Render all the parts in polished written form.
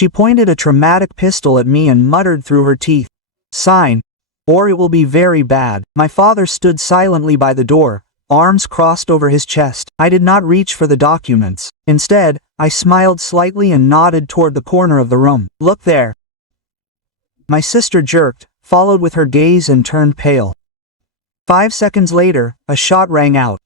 She pointed a traumatic pistol at me and muttered through her teeth, "Sign, or it will be very bad." My father stood silently by the door, arms crossed over his chest. I did not reach for the documents. Instead, I smiled slightly and nodded toward the corner of the room. "Look there." My sister jerked, followed with her gaze and turned pale. 5 seconds later, a shot rang out.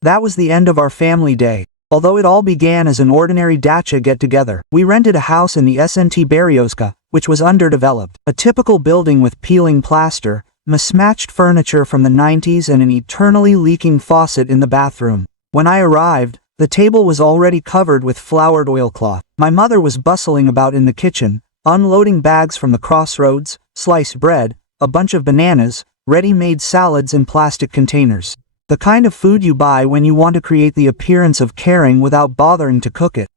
That was the end of our family day. Although it all began as an ordinary dacha get-together, we rented a house in the SNT Berioska, which was underdeveloped. A typical building with peeling plaster, mismatched furniture from the 90s and an eternally leaking faucet in the bathroom. When I arrived, the table was already covered with flowered oilcloth. My mother was bustling about in the kitchen, unloading bags from the crossroads, sliced bread, a bunch of bananas, ready-made salads in plastic containers. The kind of food you buy when you want to create the appearance of caring without bothering to cook it.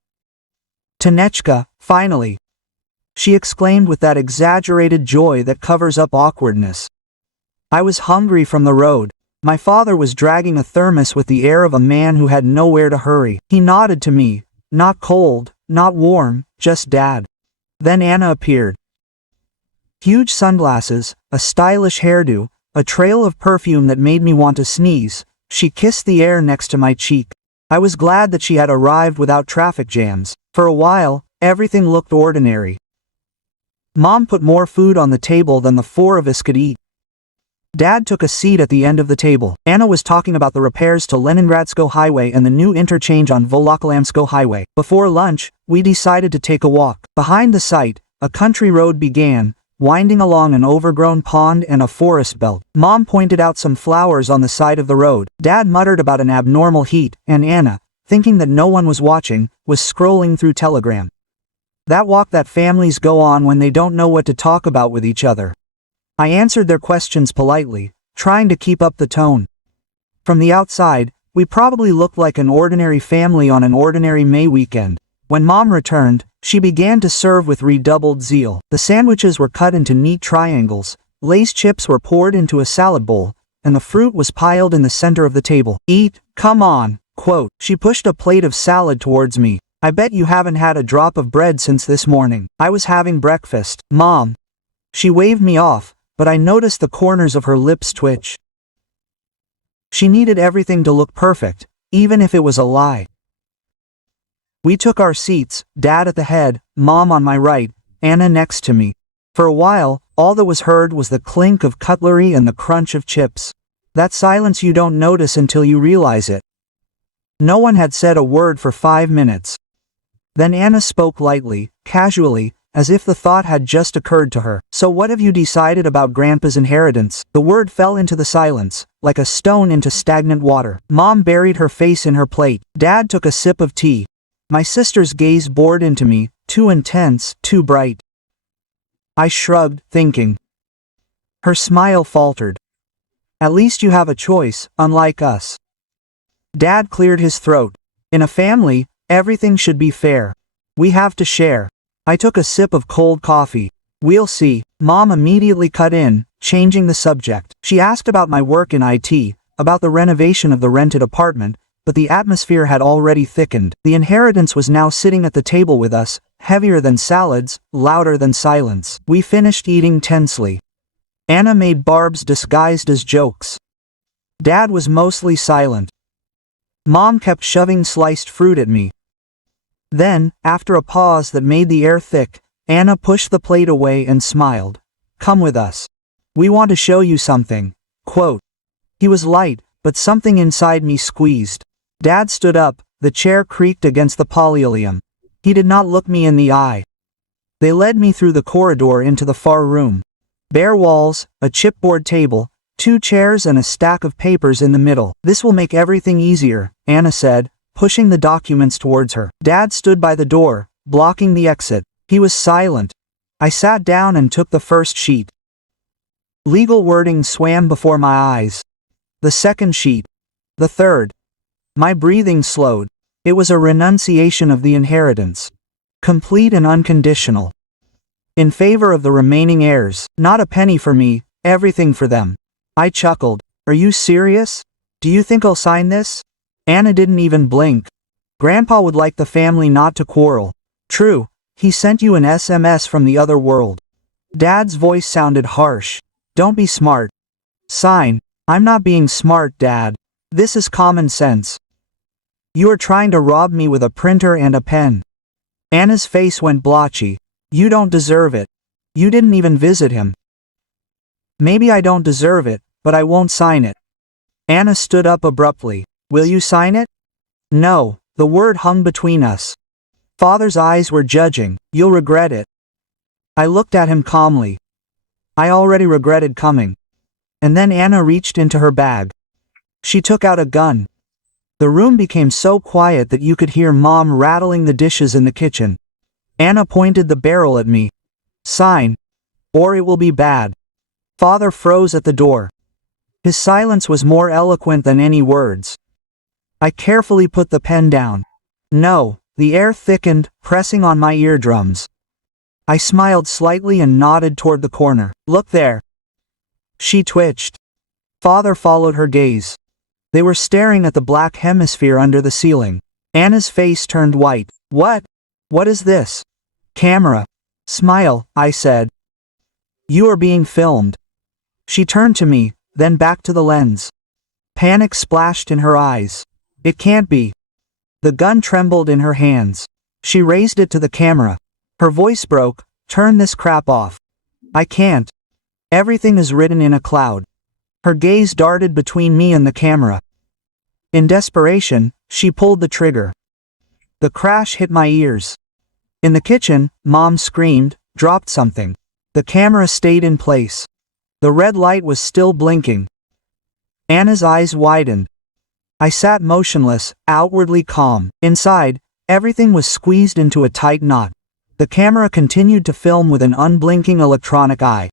"Tanechka, finally!" she exclaimed with that exaggerated joy that covers up awkwardness. I was hungry from the road. My father was dragging a thermos with the air of a man who had nowhere to hurry. He nodded to me, not cold, not warm, just Dad. Then Anna appeared. Huge sunglasses, a stylish hairdo, a trail of perfume that made me want to sneeze. She kissed the air next to my cheek. I was glad that she had arrived without traffic jams. For a while, everything looked ordinary. Mom put more food on the table than the four of us could eat. Dad took a seat at the end of the table. Anna was talking about the repairs to Leningradsko Highway and the new interchange on Volokholamsko Highway. Before lunch, we decided to take a walk. Behind the site, a country road began, winding along an overgrown pond and a forest belt. Mom pointed out some flowers on the side of the road. Dad muttered about an abnormal heat, and Anna, thinking that no one was watching, was scrolling through Telegram. That walk that families go on when they don't know what to talk about with each other. I answered their questions politely, trying to keep up the tone. From the outside, we probably looked like an ordinary family on an ordinary May weekend. When Mom returned, she began to serve with redoubled zeal. The sandwiches were cut into neat triangles, Lay's chips were poured into a salad bowl, and the fruit was piled in the center of the table. "Eat, come on," quote. She pushed a plate of salad towards me. "I bet you haven't had a drop of bread since this morning." "I was having breakfast, Mom." She waved me off, but I noticed the corners of her lips twitch. She needed everything to look perfect, even if it was a lie. We took our seats, Dad at the head, Mom on my right, Anna next to me. For a while, all that was heard was the clink of cutlery and the crunch of chips. That silence you don't notice until you realize it. No one had said a word for 5 minutes. Then Anna spoke lightly, casually, as if the thought had just occurred to her. "So what have you decided about Grandpa's inheritance?" The word fell into the silence, like a stone into stagnant water. Mom buried her face in her plate. Dad took a sip of tea. My sister's gaze bored into me, too intense, too bright. I shrugged, thinking. Her smile faltered. "At least you have a choice, unlike us." Dad cleared his throat. "In a family, everything should be fair. We have to share." I took a sip of cold coffee. "We'll see." Mom immediately cut in, changing the subject. She asked about my work in IT, about the renovation of the rented apartment, but the atmosphere had already thickened. The inheritance was now sitting at the table with us, heavier than salads, louder than silence. We finished eating tensely. Anna made barbs disguised as jokes. Dad was mostly silent. Mom kept shoving sliced fruit at me. Then, after a pause that made the air thick, Anna pushed the plate away and smiled. "Come with us. We want to show you something." Quote. He was light, but something inside me squeezed. Dad stood up, the chair creaked against the polyoleuum. He did not look me in the eye. They led me through the corridor into the far room. Bare walls, a chipboard table, 2 chairs and a stack of papers in the middle. "This will make everything easier," Anna said, pushing the documents towards her. Dad stood by the door, blocking the exit. He was silent. I sat down and took the first sheet. Legal wording swam before my eyes. The second sheet. The third. My breathing slowed. It was a renunciation of the inheritance. Complete and unconditional. In favor of the remaining heirs. Not a penny for me, everything for them. I chuckled. "Are you serious? Do you think I'll sign this?" Anna didn't even blink. Grandpa would like the family not to quarrel. True, He sent you an SMS from the other world. Dad's voice sounded harsh. Don't be smart. Sign, I'm not being smart, Dad. This is common sense. You are trying to rob me with a printer and a pen. Anna's face went blotchy. You don't deserve it. You didn't even visit him. Maybe I don't deserve it, but I won't sign it. Anna stood up abruptly. Will you sign it? No, the word hung between us. Father's eyes were judging. You'll regret it. I looked at him calmly. I already regretted coming. And then Anna reached into her bag. She took out a gun. The room became so quiet that you could hear Mom rattling the dishes in the kitchen. Anna pointed the barrel at me. Sign, or it will be bad. Father froze at the door. His silence was more eloquent than any words. I carefully put the pen down. No, the air thickened, pressing on my eardrums. I smiled slightly and nodded toward the corner. Look there. She twitched. Father followed her gaze. They were staring at the black hemisphere under the ceiling. Anna's face turned white. What? What is this? Camera. Smile, I said. You are being filmed. She turned to me, then back to the lens. Panic splashed in her eyes. It can't be. The gun trembled in her hands. She raised it to the camera. Her voice broke. Turn this crap off. I can't. Everything is written in a cloud. Her gaze darted between me and the camera. In desperation, she pulled the trigger. The crash hit my ears. In the kitchen, Mom screamed, dropped something. The camera stayed in place. The red light was still blinking. Anna's eyes widened. I sat motionless, outwardly calm. Inside, everything was squeezed into a tight knot. The camera continued to film with an unblinking electronic eye.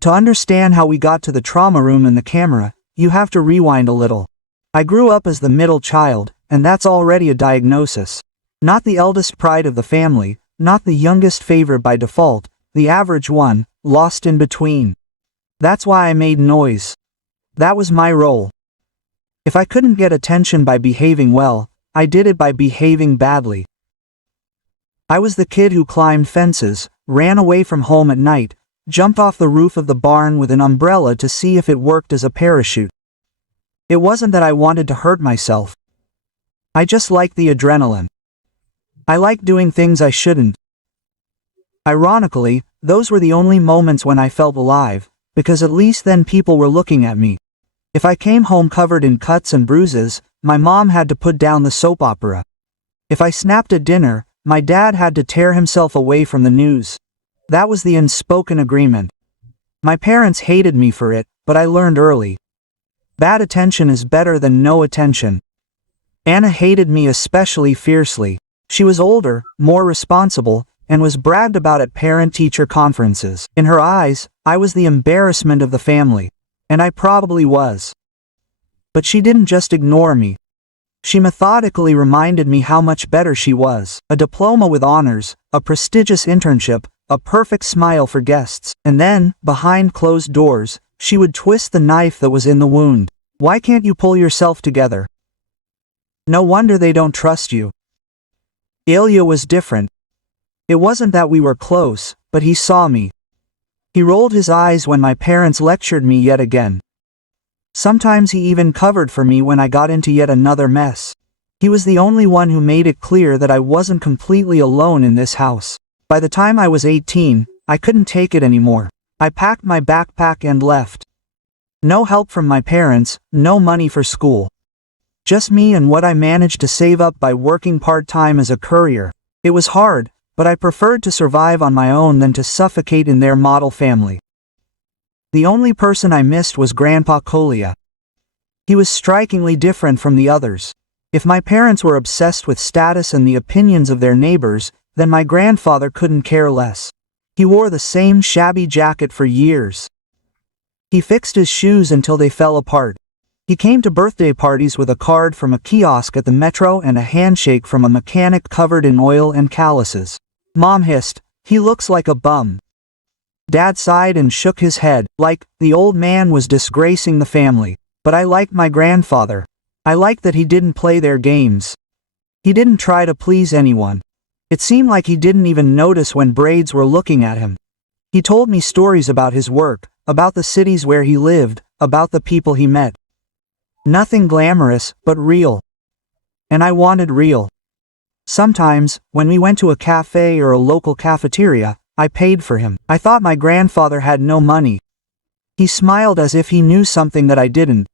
To understand how we got to the trauma room and the camera, you have to rewind a little. I grew up as the middle child, and that's already a diagnosis. Not the eldest pride of the family, not the youngest favorite by default, the average one, lost in between. That's why I made noise. That was my role. If I couldn't get attention by behaving well, I did it by behaving badly. I was the kid who climbed fences, ran away from home at night, jumped off the roof of the barn with an umbrella to see if it worked as a parachute. It wasn't that I wanted to hurt myself. I just liked the adrenaline. I liked doing things I shouldn't. Ironically, those were the only moments when I felt alive, because at least then people were looking at me. If I came home covered in cuts and bruises, my mom had to put down the soap opera. If I snapped at dinner, my dad had to tear himself away from the news. That was the unspoken agreement. My parents hated me for it, but I learned early. Bad attention is better than no attention. Anna hated me especially fiercely. She was older, more responsible, and was bragged about at parent-teacher conferences. In her eyes, I was the embarrassment of the family. And I probably was. But she didn't just ignore me. She methodically reminded me how much better she was. A diploma with honors, a prestigious internship, a perfect smile for guests. And then, behind closed doors, she would twist the knife that was in the wound. Why can't you pull yourself together? No wonder they don't trust you. Ilya was different. It wasn't that we were close, but he saw me. He rolled his eyes when my parents lectured me yet again. Sometimes he even covered for me when I got into yet another mess. He was the only one who made it clear that I wasn't completely alone in this house. By the time I was 18, I couldn't take it anymore. I packed my backpack and left. No help from my parents, no money for school. Just me and what I managed to save up by working part-time as a courier. It was hard, but I preferred to survive on my own than to suffocate in their model family. The only person I missed was Grandpa Kolya. He was strikingly different from the others. If my parents were obsessed with status and the opinions of their neighbors, then my grandfather couldn't care less. He wore the same shabby jacket for years. He fixed his shoes until they fell apart. He came to birthday parties with a card from a kiosk at the metro and a handshake from a mechanic covered in oil and calluses. Mom hissed, "He looks like a bum." Dad sighed and shook his head, like the old man was disgracing the family. But I liked my grandfather. I liked that he didn't play their games. He didn't try to please anyone. It seemed like he didn't even notice when braids were looking at him. He told me stories about his work, about the cities where he lived, about the people he met. Nothing glamorous, but real. And I wanted real. Sometimes, when we went to a cafe or a local cafeteria, I paid for him. I thought my grandfather had no money. He smiled as if he knew something that I didn't.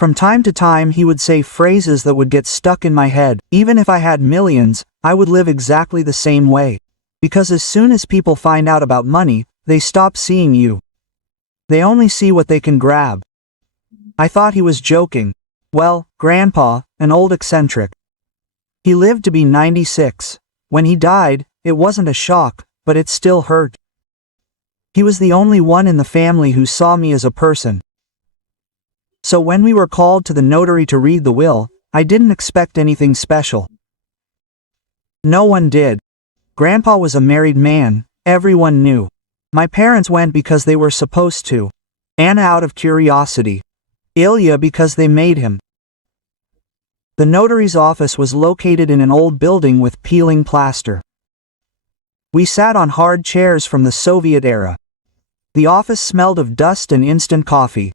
From time to time he would say phrases that would get stuck in my head. Even if I had millions, I would live exactly the same way. Because as soon as people find out about money, they stop seeing you. They only see what they can grab. I thought he was joking. Well, Grandpa, an old eccentric. He lived to be 96. When he died, it wasn't a shock, but it still hurt. He was the only one in the family who saw me as a person. So when we were called to the notary to read the will, I didn't expect anything special. No one did. Grandpa was a married man, everyone knew. My parents went because they were supposed to. Anna out of curiosity. Ilya because they made him. The notary's office was located in an old building with peeling plaster. We sat on hard chairs from the Soviet era. The office smelled of dust and instant coffee.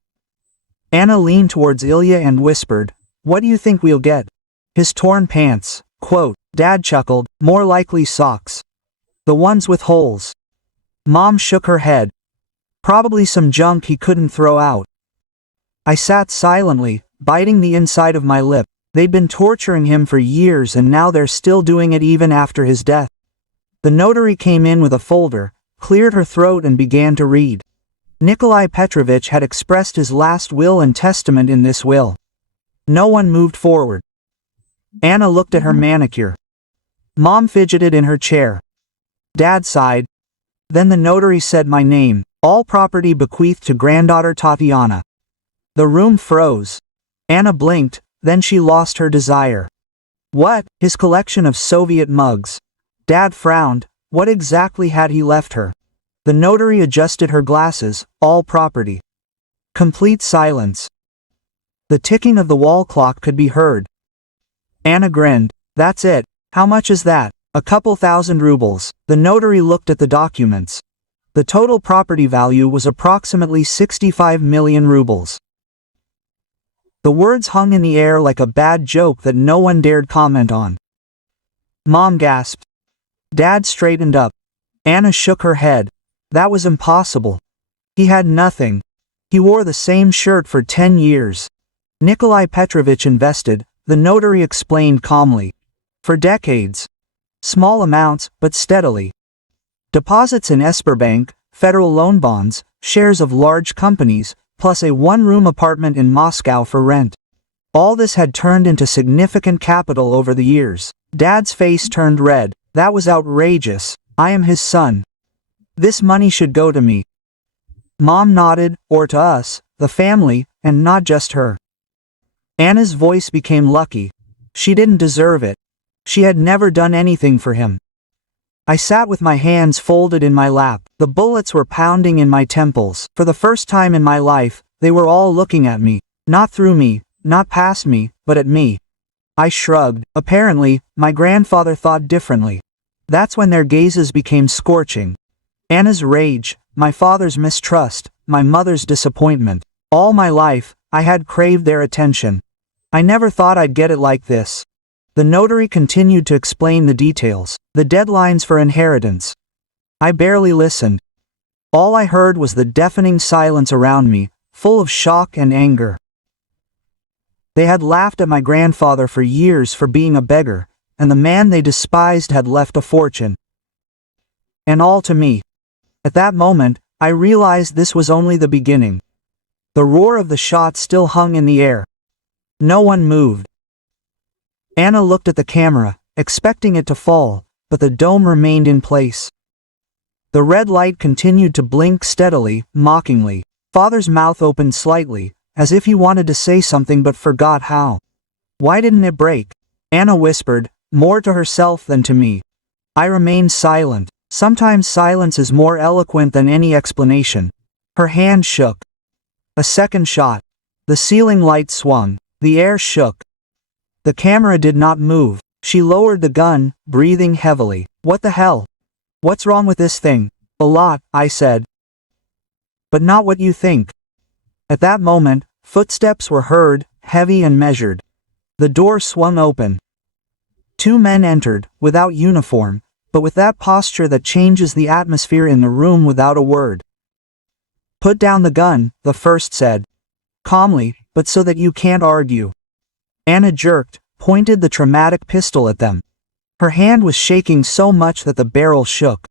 Anna leaned towards Ilya and whispered, "What do you think we'll get?" His torn pants. Quote. Dad chuckled, "More likely socks. The ones with holes." Mom shook her head. "Probably some junk he couldn't throw out." I sat silently, biting the inside of my lip. They'd been torturing him for years and now they're still doing it even after his death. The notary came in with a folder, cleared her throat and began to read. Nikolai Petrovich had expressed his last will and testament in this will. No one moved forward. Anna looked at her manicure. Mom fidgeted in her chair. Dad sighed. Then the notary said my name, all property bequeathed to granddaughter Tatiana. The room froze. Anna blinked, then she lost her desire. What? His collection of Soviet mugs. Dad frowned. What exactly had he left her? The notary adjusted her glasses, all property. Complete silence. The ticking of the wall clock could be heard. Anna grinned. That's it. How much is that? A couple thousand rubles. The notary looked at the documents. The total property value was approximately 65 million rubles. The words hung in the air like a bad joke that no one dared comment on. Mom gasped. Dad straightened up. Anna shook her head. That was impossible. He had nothing. He wore the same shirt for 10 years. Nikolai Petrovich invested, the notary explained calmly. For decades. Small amounts, but steadily. Deposits in Sberbank, federal loan bonds, shares of large companies, plus a one-room apartment in Moscow for rent. All this had turned into significant capital over the years. Dad's face turned red. That was outrageous. I am his son. This money should go to me. Mom nodded, or to us, the family, and not just her. Anna's voice became lucky. She didn't deserve it. She had never done anything for him. I sat with my hands folded in my lap. The bullets were pounding in my temples. For the first time in my life, they were all looking at me. Not through me, not past me, but at me. I shrugged. Apparently, my grandfather thought differently. That's when their gazes became scorching. Anna's rage, my father's mistrust, my mother's disappointment. All my life, I had craved their attention. I never thought I'd get it like this. The notary continued to explain the details, the deadlines for inheritance. I barely listened. All I heard was the deafening silence around me, full of shock and anger. They had laughed at my grandfather for years for being a beggar, and the man they despised had left a fortune. And all to me. At that moment, I realized this was only the beginning. The roar of the shot still hung in the air. No one moved. Anna looked at the camera, expecting it to fall, but the dome remained in place. The red light continued to blink steadily, mockingly. Father's mouth opened slightly, as if he wanted to say something but forgot how. Why didn't it break? Anna whispered, more to herself than to me. I remained silent. Sometimes silence is more eloquent than any explanation. Her hand shook. A second shot. The ceiling light swung. The air shook. The camera did not move. She lowered the gun, breathing heavily. What the hell? What's wrong with this thing? A lot, I said. But not what you think. At that moment, footsteps were heard, heavy and measured. The door swung open. Two men entered, without uniform, but with that posture that changes the atmosphere in the room without a word. Put down the gun, the first said. Calmly, but so that you can't argue. Anna jerked, pointed the traumatic pistol at them. Her hand was shaking so much that the barrel shook.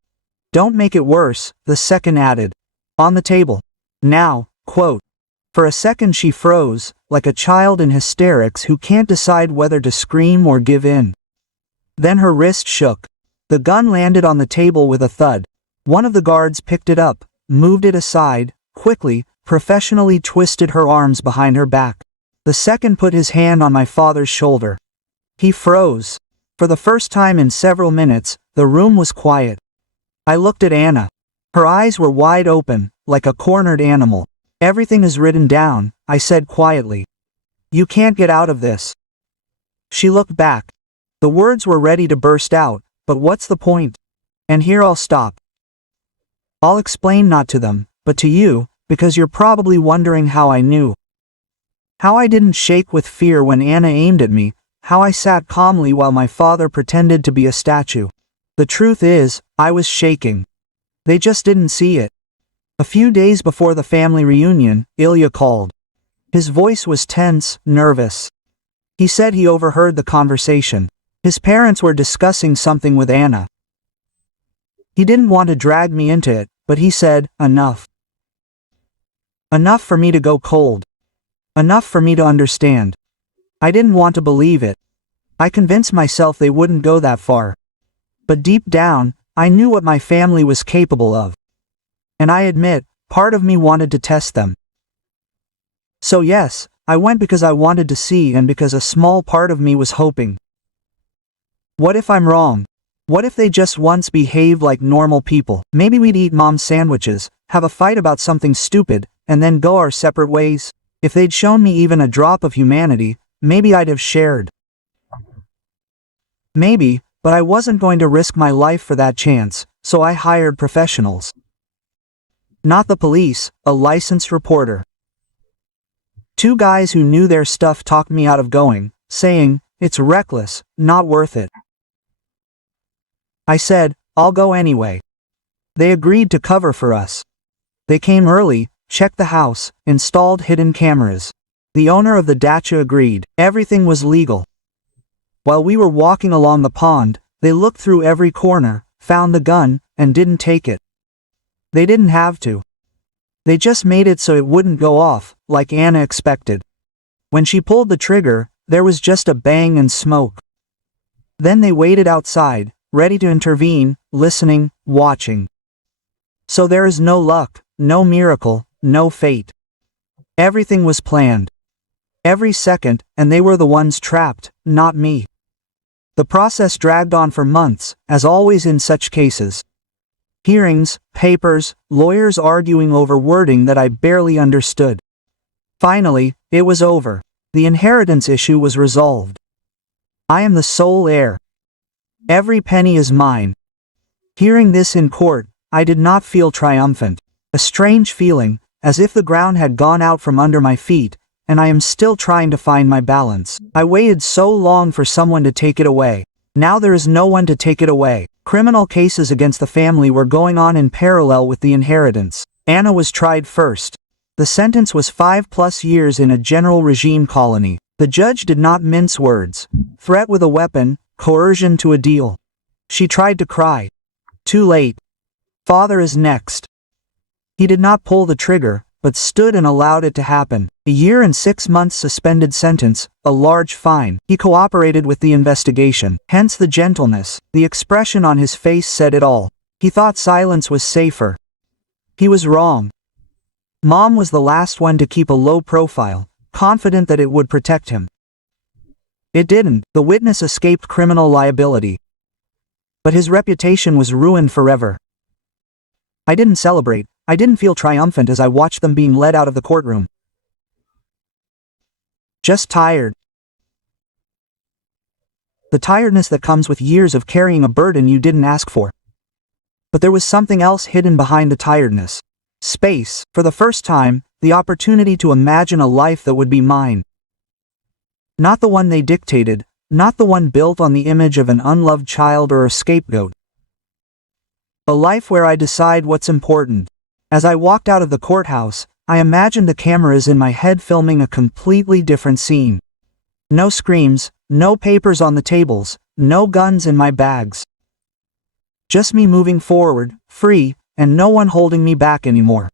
Don't make it worse, the second added. On the table. Now, quote. For a second she froze, like a child in hysterics who can't decide whether to scream or give in. Then her wrist shook. The gun landed on the table with a thud. One of the guards picked it up, moved it aside, quickly, professionally twisted her arms behind her back. The second put his hand on my father's shoulder. He froze. For the first time in several minutes, the room was quiet. I looked at Anna. Her eyes were wide open, like a cornered animal. Everything is written down, I said quietly. You can't get out of this. She looked back. The words were ready to burst out, but what's the point? And here I'll stop. I'll explain not to them, but to you, because you're probably wondering how I knew. How I didn't shake with fear when Anna aimed at me, how I sat calmly while my father pretended to be a statue. The truth is, I was shaking. They just didn't see it. A few days before the family reunion, Ilya called. His voice was tense, nervous. He said he overheard the conversation. His parents were discussing something with Anna. He didn't want to drag me into it, but he said, enough. Enough for me to go cold. Enough for me to understand. I didn't want to believe it. I convinced myself they wouldn't go that far. But deep down, I knew what my family was capable of. And I admit, part of me wanted to test them. So yes, I went because I wanted to see and because a small part of me was hoping. What if I'm wrong? What if they just once behaved like normal people? Maybe we'd eat mom's sandwiches, have a fight about something stupid, and then go our separate ways? If they'd shown me even a drop of humanity, maybe I'd have shared. Maybe, but I wasn't going to risk my life for that chance, so I hired professionals. Not the police, a licensed reporter. Two guys who knew their stuff talked me out of going, saying, it's reckless, not worth it. I said, I'll go anyway. They agreed to cover for us. They came early, checked the house, installed hidden cameras. The owner of the dacha agreed. Everything was legal. While we were walking along the pond, they looked through every corner, found the gun, and didn't take it. They didn't have to. They just made it so it wouldn't go off, like Anna expected. When she pulled the trigger, there was just a bang and smoke. Then they waited outside, ready to intervene, listening, watching. So there is no luck, no miracle, no fate. Everything was planned. Every second, and they were the ones trapped, not me. The process dragged on for months, as always in such cases. Hearings, papers, lawyers arguing over wording that I barely understood. Finally, it was over. The inheritance issue was resolved. I am the sole heir. Every penny is mine. Hearing this in court, I did not feel triumphant. A strange feeling, as if the ground had gone out from under my feet, and I am still trying to find my balance. I waited so long for someone to take it away. Now there is no one to take it away. Criminal cases against the family were going on in parallel with the inheritance. Anna was tried first. The sentence was 5+ years in a general regime colony. The judge did not mince words. Threat with a weapon, coercion to a deal. She tried to cry. Too late. Father is next. He did not pull the trigger, but stood and allowed it to happen. A year and 6 months suspended sentence, a large fine. He cooperated with the investigation, hence the gentleness. The expression on his face said it all. He thought silence was safer. He was wrong. Mom was the last one to keep a low profile, confident that it would protect him. It didn't. The witness escaped criminal liability. But his reputation was ruined forever. I didn't celebrate. I didn't feel triumphant as I watched them being led out of the courtroom. Just tired. The tiredness that comes with years of carrying a burden you didn't ask for. But there was something else hidden behind the tiredness. Space, for the first time, the opportunity to imagine a life that would be mine. Not the one they dictated, not the one built on the image of an unloved child or a scapegoat. A life where I decide what's important. As I walked out of the courthouse, I imagined the cameras in my head filming a completely different scene. No screams, no papers on the tables, no guns in my bags. Just me moving forward, free, and no one holding me back anymore.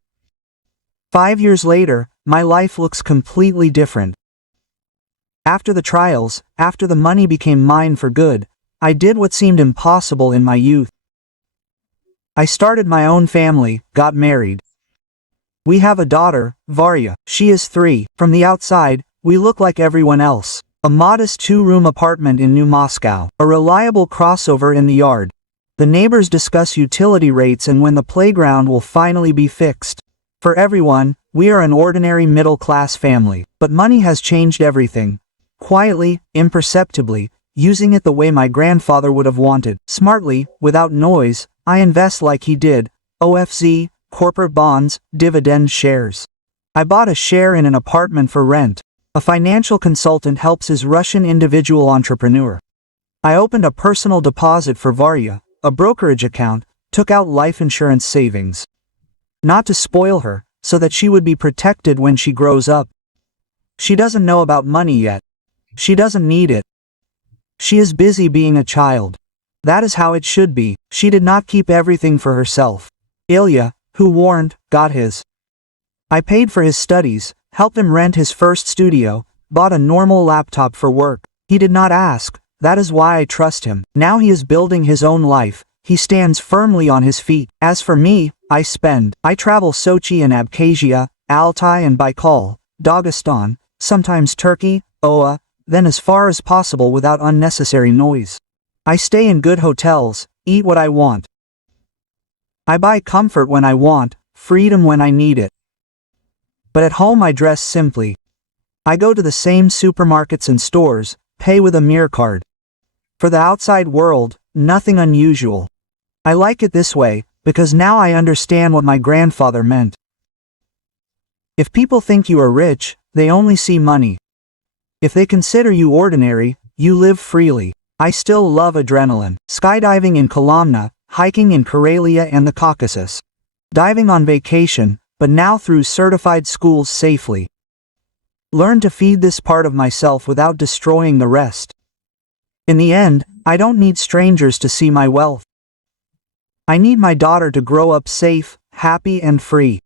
5 years later, my life looks completely different. After the trials, after the money became mine for good, I did what seemed impossible in my youth. I started my own family, got married. We have a daughter, Varya. She is 3. From the outside, we look like everyone else. A modest 2-room apartment in New Moscow. A reliable crossover in the yard. The neighbors discuss utility rates and when the playground will finally be fixed. For everyone, we are an ordinary middle-class family. But money has changed everything. Quietly, imperceptibly, using it the way my grandfather would have wanted. Smartly, without noise, I invest like he did. OFZ, corporate bonds, dividend shares. I bought a share in an apartment for rent. A financial consultant helps his Russian individual entrepreneur. I opened a personal deposit for Varya, a brokerage account, took out life insurance savings. Not to spoil her, so that she would be protected when she grows up. She doesn't know about money yet. She doesn't need it. She is busy being a child. That is how it should be. She did not keep everything for herself. Ilya, who warned, got his. I paid for his studies, helped him rent his first studio, bought a normal laptop for work. He did not ask, that is why I trust him. Now he is building his own life, he stands firmly on his feet. As for me, I spend. I travel Sochi and Abkhazia, Altai and Baikal, Dagestan, sometimes Turkey, Oa, then as far as possible without unnecessary noise. I stay in good hotels, eat what I want. I buy comfort when I want, freedom when I need it. But at home I dress simply. I go to the same supermarkets and stores, pay with a Mir card. For the outside world, nothing unusual. I like it this way, because now I understand what my grandfather meant. If people think you are rich, they only see money. If they consider you ordinary, you live freely. I still love adrenaline. Skydiving in Kolomna, hiking in Karelia and the Caucasus. Diving on vacation, but now through certified schools safely. Learn to feed this part of myself without destroying the rest. In the end, I don't need strangers to see my wealth. I need my daughter to grow up safe, happy and free.